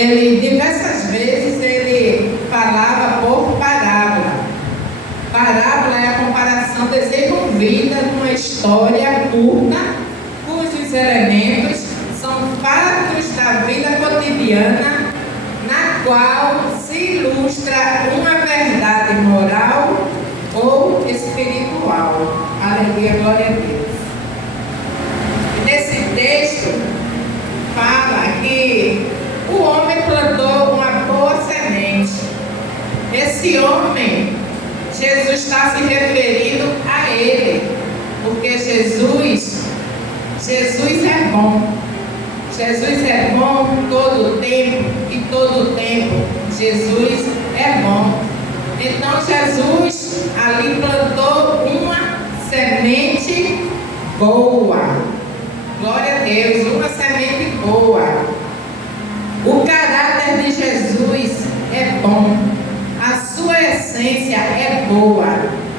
Ele, diversas vezes, ele falava por parábola. Parábola é a comparação desenvolvida de uma história curta, cujos elementos são fatos da vida cotidiana, na qual se ilustra uma verdade moral ou espiritual. Aleluia, glória a Deus. Nesse texto, fala que o homem plantou uma boa semente. Esse homem, Jesus está se referindo a ele, porque Jesus é bom. Jesus é bom todo o tempo, e todo o tempo Jesus é bom. Então Jesus ali plantou uma semente boa. Glória a Deus, uma semente boa. O caráter de Jesus é bom, a sua essência é boa.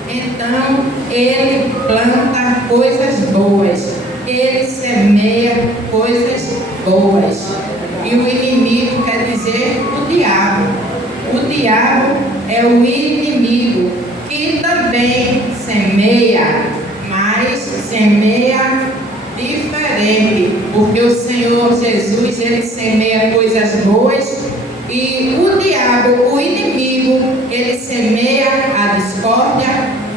Então ele planta coisas boas, ele semeia coisas boas. E o inimigo quer dizer o diabo. O diabo é o inimigo que também semeia, mas semeia diferente, porque o Senhor Jesus, ele semeia coisas boas, e o diabo, o inimigo, ele semeia a discórdia,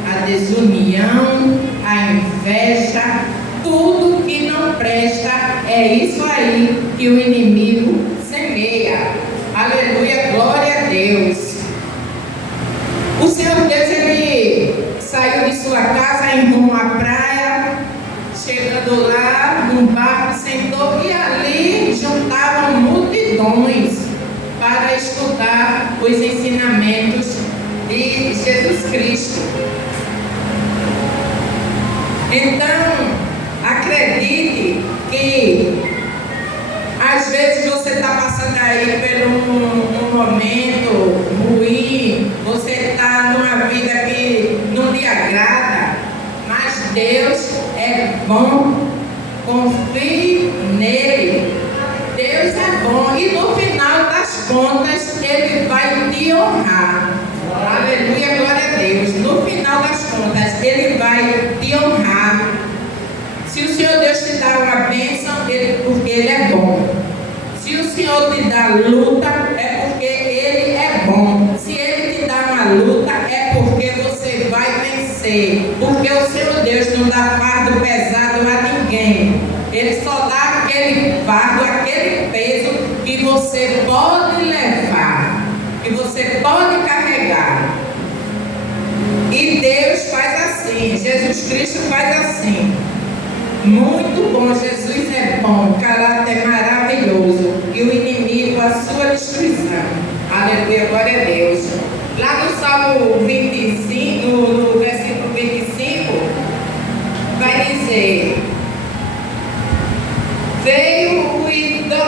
a desunião, a inveja, tudo que não presta. É isso aí que o inimigo semeia. Aleluia, glória a Deus. O Senhor Deus, ele saiu de sua casa em rumo à praia. Chegando lá, num barco, sentou, e ali juntavam multidões para escutar os ensinamentos de Jesus Cristo. Então, acredite que às vezes você está passando aí por um momento ruim, você está numa vida que não lhe agrada, mas Deus é bom, confie nele. Deus é bom, e no final das contas ele vai te honrar. Aleluia, glória a Deus. No final das contas ele vai te honrar. Se o Senhor Deus te dá uma bênção, porque ele é bom. Se o Senhor te dá luta, é porque ele é bom. Se ele te dá uma luta, é porque você vai vencer. Porque o Senhor Deus não dá fardo pesado a ninguém. Ele só dá aquele fardo, aquele peso que você pode levar, que você pode carregar. E Deus faz assim, Jesus Cristo faz assim. Muito bom, Jesus é bom, caráter maravilhoso, e o inimigo a sua destruição. Aleluia, glória a Deus. Lá no Salmo 25, no versículo 25, vai dizer: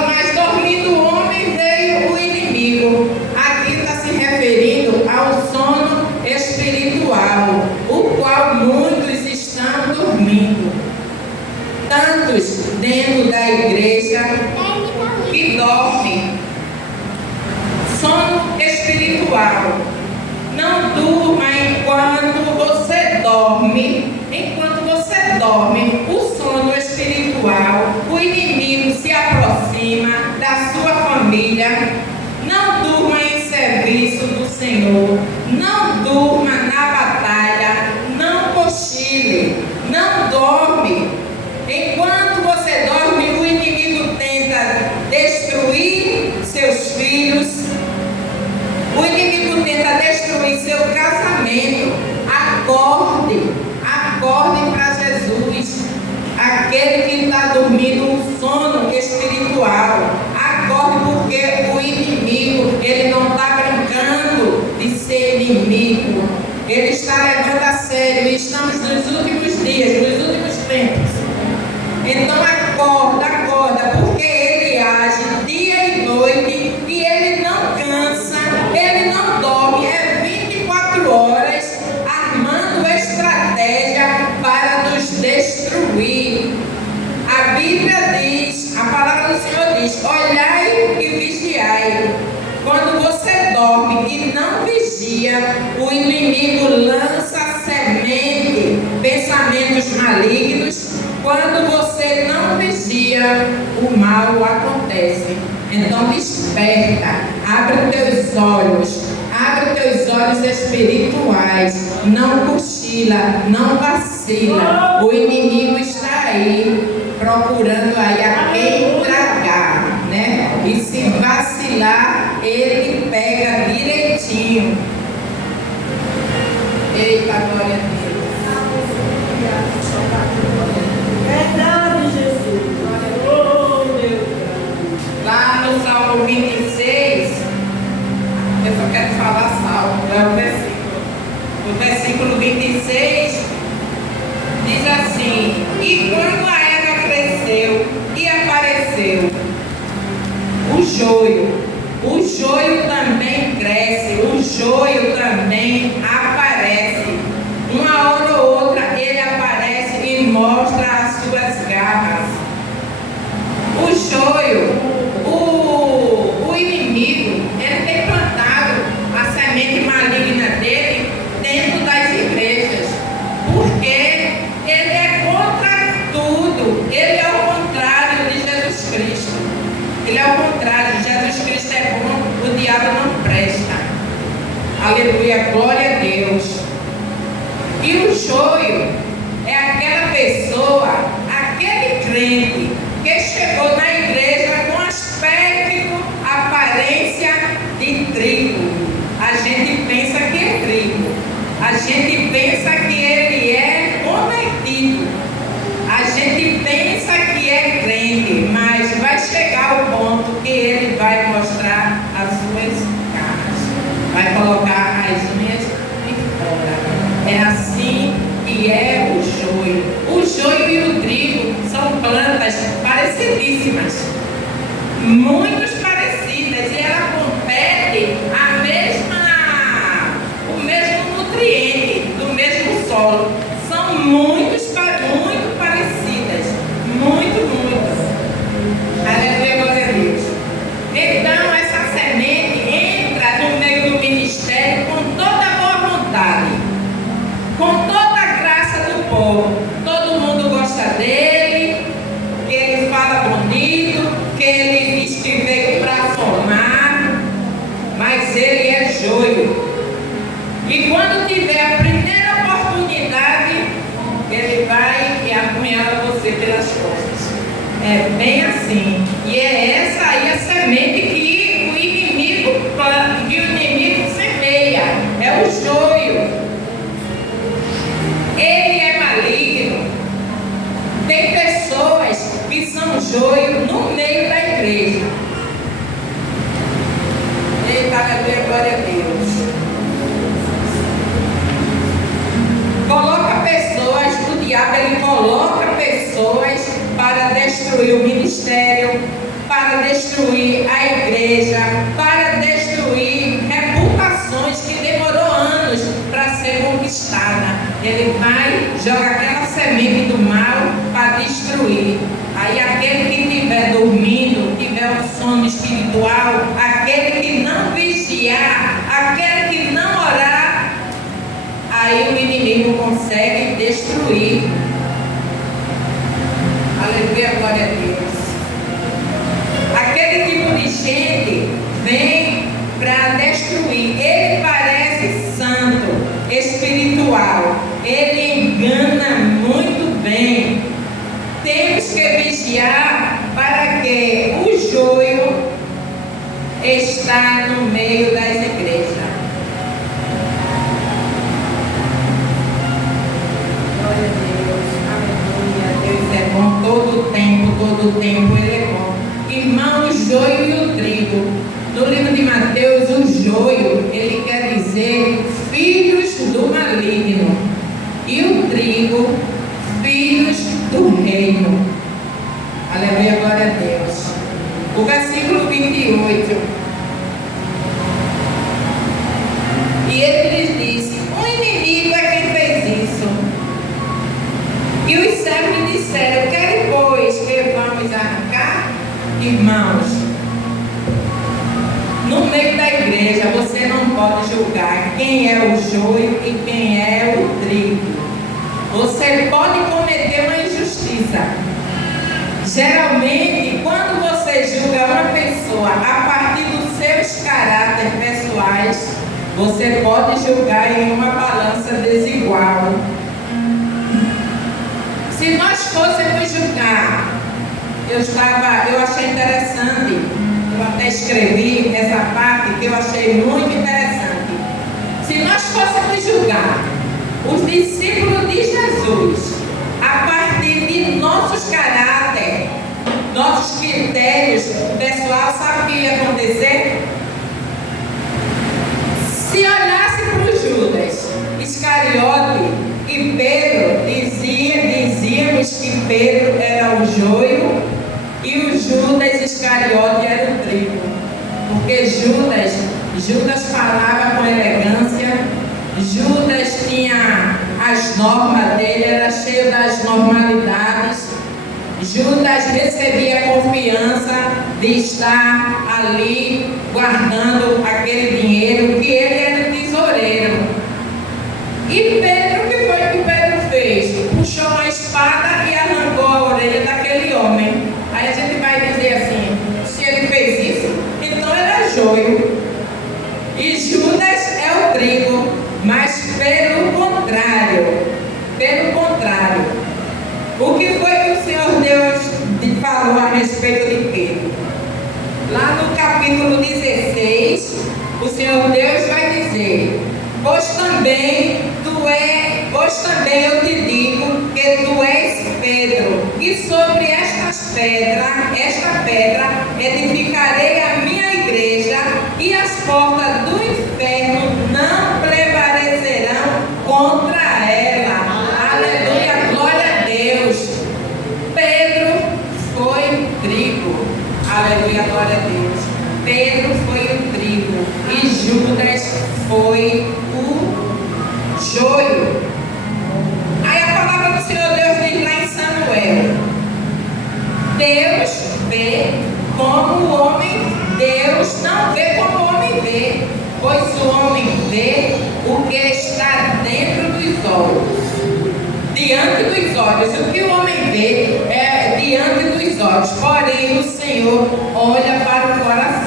mas dormindo o homem, veio o inimigo. Aqui está se referindo ao sono espiritual, o qual muitos estão dormindo. Tantos dentro da igreja que dormem. Sono espiritual. Não durma enquanto você dorme. Enquanto você dorme, o sono espiritual, o inimigo se aproxima da sua família. Não durma em serviço do Senhor. Não durma na batalha. Não cochile. Não dorme. Enquanto você dorme, o inimigo tenta destruir seus filhos. O inimigo tenta destruir seu casamento. Acorde para Jesus. Aquele que está dormindo um sono espiritual. Acorde, porque o inimigo, ele não está brincando de ser inimigo. Ele está levando a sério. E estamos nos últimos dias, nos últimos tempos. Então acorda, porque ele age dia e noite, e ele não cansa, ele não Quando você dorme e não vigia, o inimigo lança semente, pensamentos malignos. Quando você não vigia, o mal acontece. Então desperta, abre teus olhos espirituais, não cochila, não vacila. O inimigo está aí, procurando aí a quem tragar, né? E se vacilar, ele pega direitinho. Eita, glória a Deus. Verdade, Jesus. Oh, meu Deus. Lá no Salmo 26, eu só quero falar Salmo, é o versículo. O versículo 26 diz assim: e quando a erva cresceu e apareceu o joio também cresce, o joio também aparece. Uma hora ou outra ele aparece e mostra as suas garras. O joio, o inimigo, ele tem plantado a semente maligna dele dentro das igrejas, porque ele é contra tudo, ele é o contrário de Jesus Cristo. Ele é o contrário, Jesus Cristo é bom, o diabo não presta. Aleluia, glória a Deus. E o joio é aquela pessoa, aquele crente que chegou na igreja com aspecto, aparência de trigo. A gente pensa que é trigo, a gente pensa que ele é convertido, a gente pensa que é crente, mas vai chegar o ponto que ele vai mostrar as suas caras, vai colocar as unhas de fora. É assim que é o joio. O joio e o trigo são plantas parecidíssimas, muito parecidas, e ela compete o mesmo nutriente do mesmo solo. São muito parecidas, muito. Aleluia, glória a Deus. Então essa semente entra no meio do ministério com toda a boa vontade, com toda a graça do povo. Todo mundo gosta dele, que ele fala bonito, que ele diz que veio para formar, mas ele é joio. E quando tiver a primeira oportunidade, ele vai e apunhala você pelas costas. É bem assim. E é essa aí a semente que o inimigo semeia. É o joio. Ele é maligno. Tem pessoas que são joio no meio da igreja. Eita, aleluia, glória a Deus. Coloca pessoas, o diabo ele coloca pessoas para destruir o ministério, para destruir a igreja, para destruir reputações que demorou anos para ser conquistada. Ele vai jogar aquela semente do mal para destruir. Aí aquele que estiver dormindo, tiver um sono espiritual, aquele que não vigiar, aquele que não orar, aí o inimigo consegue destruir. Aleluia, glória a Deus. Aquele tipo de gente vem para destruir. Ele parece santo, espiritual. Ele engana muito bem. Temos que vigiar para que o joio está no meio das igrejas. Glória a Deus, aleluia. Deus é bom todo tempo Ele é bom. Irmão, o joio e o trigo. No livro de Mateus, o joio, ele quer dizer filhos do maligno. E o trigo, filhos do reino. Aleluia, glória a Deus. O versículo 28. E ele lhes disse: o inimigo é quem fez isso. E os servos lhe disseram: quer pois que vamos arrancar? Irmãos, No meio da igreja, você não pode julgar quem é o joio e quem é o trigo. Você pode cometer uma injustiça. Geralmente, quando você julga uma pessoa a partir dos seus caráteres pessoais, você pode julgar em uma balança desigual. Se nós fôssemos julgar, eu achei interessante, eu até escrevi essa parte que eu achei muito interessante. Se nós fôssemos julgar os discípulos de Jesus a partir de nossos caráteres, nossos critérios pessoais, sabe o que ia acontecer? Se olhasse para o Judas Iscariote e Pedro, dizíamos que Pedro era o joio e o Judas Iscariote era o trigo. Porque Judas falava com elegância, Judas tinha as normas dele, era cheio das normalidades. Judas recebia a confiança de estar ali guardando aquele dinheiro, que ele era o tesoureiro. E Pedro, o que foi que Pedro fez? Puxou uma espada e arrancou a orelha daquele homem. Aí a gente vai dizer assim, se ele fez isso, então ele é joio. E Judas é o trigo. Mas pelo contrário, o que foi que o Senhor Deus falou a respeito de Pedro? Lá no capítulo 16, o Senhor Deus vai dizer: pois também eu te digo que tu és Pedro, e sobre esta pedra edificarei a minha igreja, e as portas do inferno não prevalecerão contra ela. Aleluia, glória a Deus. Pedro foi trigo. Aleluia, glória a Deus. Pedro foi o trigo e Judas foi o joio. Aí a palavra do Senhor Deus diz lá em Samuel: Deus vê como o homem, Deus não vê como o homem vê, pois o homem vê o que está dentro dos olhos, diante dos olhos. O que o homem vê é diante dos olhos, porém o Senhor olha para o coração.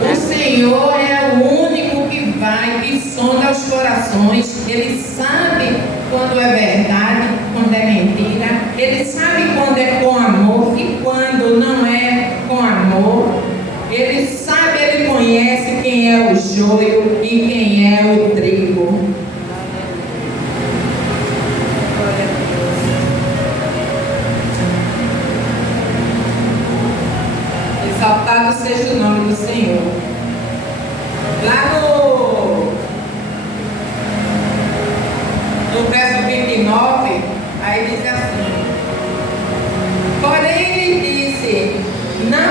O Senhor é o único que sonda os corações. Ele sabe quando é verdade, quando é mentira. Ele sabe quando é com amor e quando não é com amor. Ele sabe, ele conhece quem é o joio e quem é o trigo. Exaltado seja o nome do Senhor. Lá no verso 29, aí diz assim: porém ele disse: não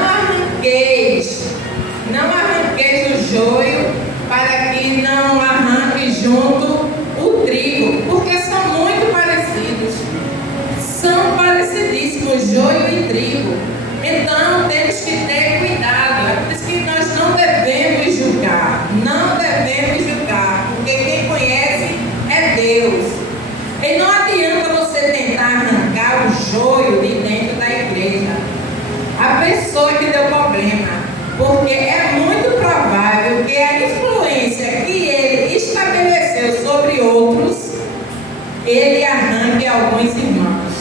arranqueis o joio, para que não arranque junto o trigo, porque são muito parecidos, são parecidíssimos, joio e trigo. Então temos que ter cuidado. É por isso que nós não devemos julgar, porque quem conhece é Deus. E não adianta você tentar arrancar o joio de dentro da igreja, a pessoa que deu problema, porque é muito provável que a influência que ele estabeleceu sobre outros, ele arranque alguns irmãos.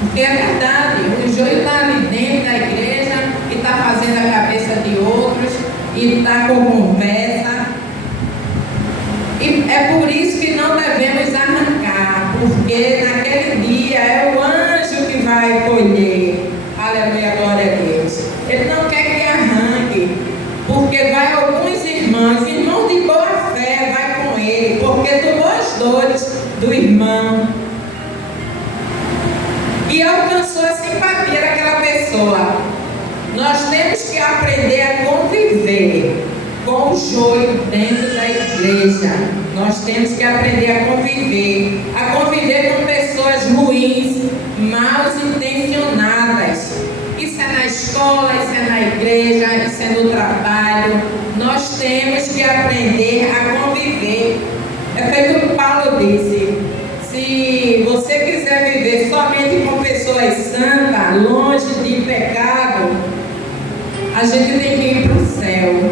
Porque é verdade, o joio está ali dentro da igreja e está fazendo a cabeça de outros e está com conversa. E é por isso que não devemos arrancar, porque naquele dia é o anjo que vai colher. Aleluia, glória a Deus. Ele não quer que arranque, porque vai alguns irmãos de boa fé, vai com ele, porque tomou as dores do irmão e alcançou a simpatia daquela pessoa. Nós temos que aprender a conviver com o joio dentro da igreja. Nós temos que aprender a conviver com pessoas ruins, mal intencionadas. Isso é na escola, isso é na igreja, isso é no trabalho. Nós temos que aprender a conviver. É feito o que Paulo disse. Se você quiser viver somente com pessoas santas, longe de pecado, a gente tem que ir para o céu.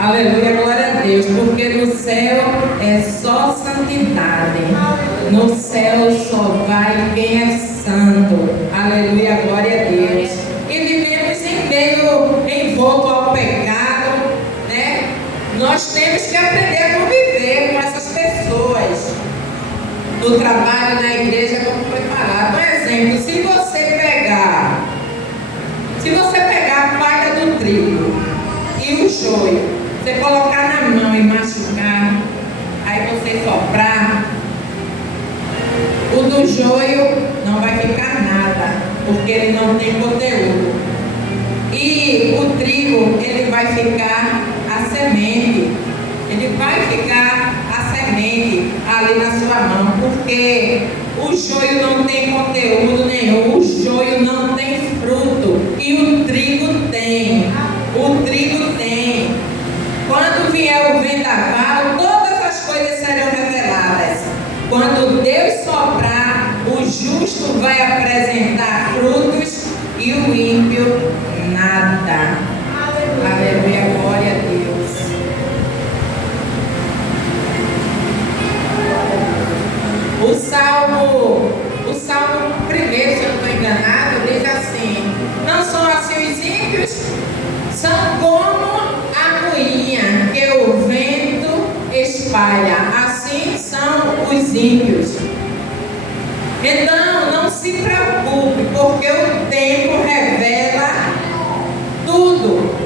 Aleluia, glória a Deus. Porque no céu é só santidade. No céu só vai quem é santo. Aleluia, glória a Deus. E vivemos em meio envolto ao pecado, né? Nós temos que aprender a conviver com essas pessoas. No trabalho, na igreja, como foi falado. Um exemplo, se você pegar a palha do trigo e o joio, você colocar na mão e machucar, aí você soprar, o do joio não vai ficar nada, porque ele não tem conteúdo. E o trigo, ele vai ficar a semente. Ele vai ficar a semente ali na sua mão, porque o joio não tem conteúdo nenhum, o joio não tem fruto, e o trigo tem. O trigo tem. Quando vier o vendaval, todas as coisas serão reveladas. Quando Deus soprar, o justo vai apresentar frutos e o ímpio nada. Aleluia, glória a Deus. O Salmo 1, se eu não estou enganado, diz assim: não são assim os ímpios, são como a moinha que o vento espalha, assim são os ímpios. Então, não se preocupe, porque o tempo revela tudo.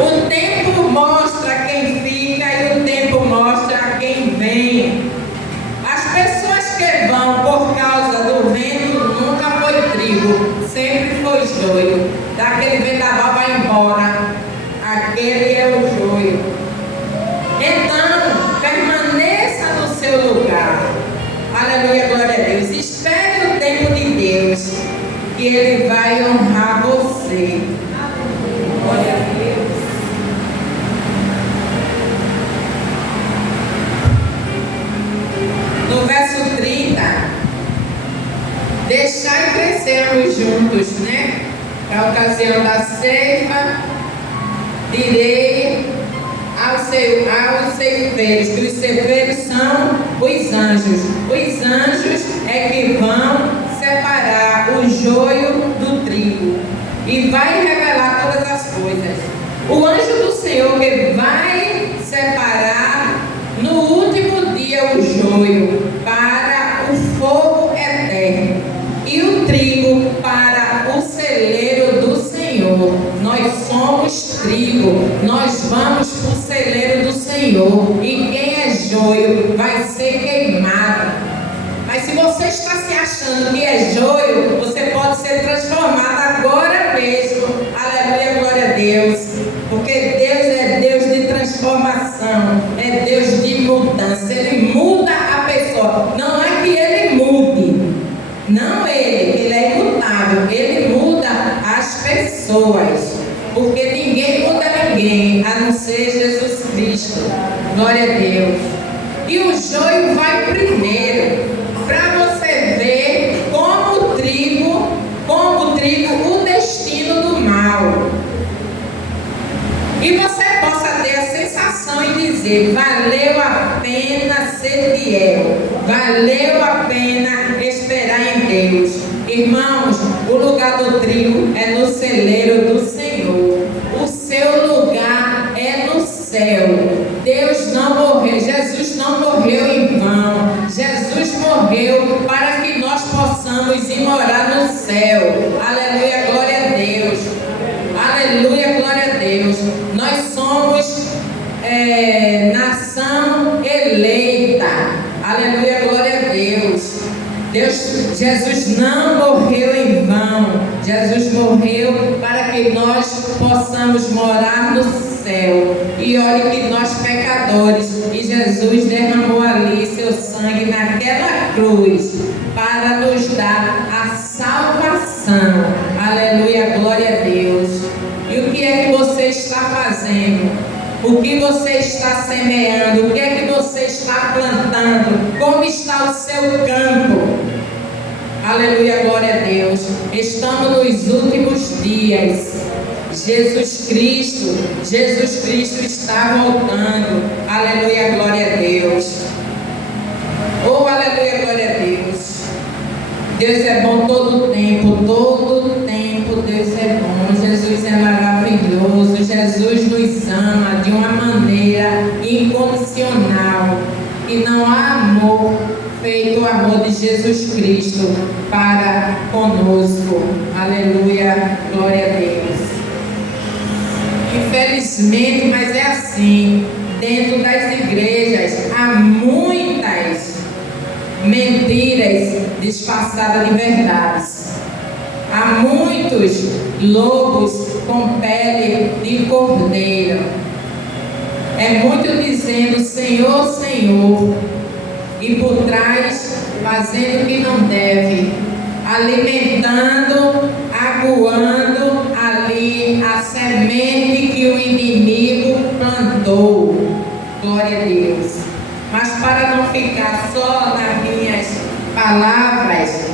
O tempo mostra quem fica e o tempo mostra quem vem. As pessoas que vão por causa do vento nunca foi trigo, sempre foi joio. Daquele vendaval vai embora, aquele é o joio. Então, permaneça no seu lugar. Aleluia, glória a Deus. Espere o tempo de Deus, que Ele vai honrar você. Glória a Deus. No verso 30, deixai crescermos juntos, né? Na ocasião da ceifa, direi aos ceifeiros, que os ceifeiros são os anjos. Os anjos é que vão separar o joio do trigo e vai revelar todas as coisas. O anjo do Senhor que vai separar no último dia o joio para o fogo eterno e o trigo para o celeiro do Senhor. Nós somos trigo, nós vamos para o celeiro do Senhor, e quem é joio vai ser queimado. Mas se você está se achando que é joio, você pode ser transformado agora mesmo. Aleluia, glória a Deus. Porque Deus é Deus de transformação, é Deus de mudança. Ele muda a pessoa. Não é que Ele mude, não Ele é imutável. Ele muda as pessoas, porque ninguém muda ninguém, a não ser Jesus Cristo. Glória a Deus. E o joio vai primeiro, para você ver como o trigo, o destino do mal. E você possa ter a sensação e dizer: valeu a pena ser fiel, valeu a pena esperar em Deus. Irmãos, o lugar do trigo é no celeiro do Senhor. O seu lugar é no céu. Deus não morreu, Jesus não morreu em vão. Jesus morreu para que nós possamos ir morar no céu. Aleluia, glória a Deus. Aleluia, glória a Deus. Nós somos nação eleita. Aleluia, glória a Deus. Jesus não morreu em vão. Jesus morreu para que nós possamos morar no céu. E olhe que nós pecadores, e Jesus derramou ali seu sangue naquela cruz para nos dar a salvação. Aleluia. que é que você está fazendo, o que você está semeando, o que é que você está plantando, como está o seu campo. Aleluia, glória a Deus. Estamos nos últimos dias. Jesus Cristo está voltando. Aleluia, glória a Deus. Oh, aleluia, glória a Deus. Deus é bom todo o tempo, Deus é bom. Jesus é maravilhoso. Jesus nos ama de uma maneira incondicional. E não há amor feito o amor de Jesus Cristo para conosco. Aleluia, glória a Deus. Infelizmente, mas é assim, dentro das igrejas há muitas mentiras disfarçadas de verdades. Há muitos lobos com pele de cordeiro. É muito dizendo Senhor, Senhor, e por trás fazendo o que não deve, alimentando, aguando ali a semente que o inimigo plantou. Glória a Deus. Mas para não ficar só nas minhas palavras,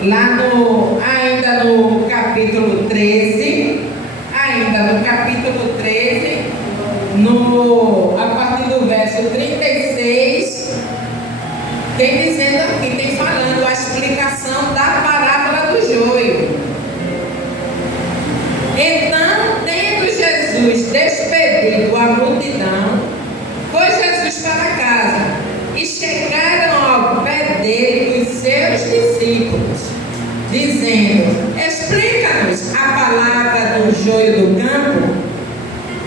ainda no capítulo 13, a partir do verso 36, tem dizendo aqui, tem falando a explicação da parábola do joio. Então, tendo Jesus despedido a multidão, foi Jesus para casa, e chegaram ao pé dele os seus discípulos, dizendo: explica-nos a palavra do joio do campo.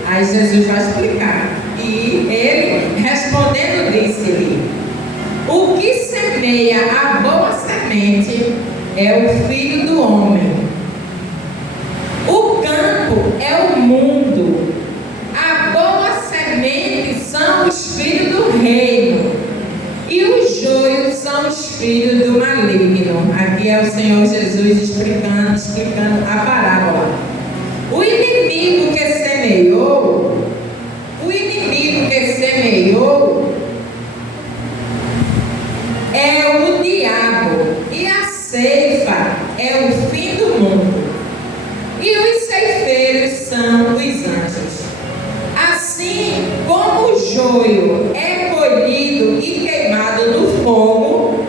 Aí Jesus vai explicar. E ele, respondendo, disse-lhe: o que semeia a boa semente é o Filho do Homem. O campo é o mundo. A boa semente são os filhos do reino. E os joios são os filhos do maligno. Aqui é o Senhor Jesus explicando a parábola. O inimigo que semeou é o diabo, e a ceifa é o fim do mundo, e os ceifeiros são os anjos. Assim como o joio é colhido e queimado no fogo,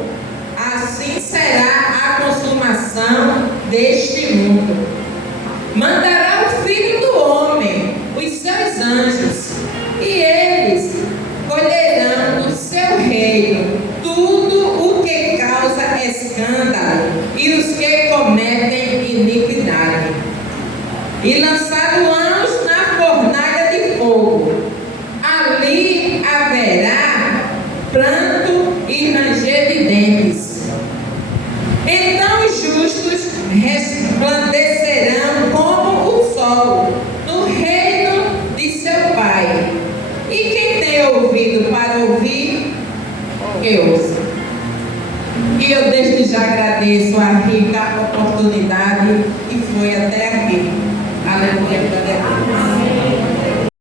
assim será a consumação deste mundo. Mandará o Filho do Homem os seus anjos, e eles colherão do seu reino tudo o que causa escândalo e os que cometem iniquidade, e lançá-lo-ão na fornalha de fogo. Ali haverá pranto e ranger de dentes. Então os justos resplandecerão como o sol no reino de seu Pai. E quem tem ouvido para ouvir, que ouça. E eu desde já agradeço a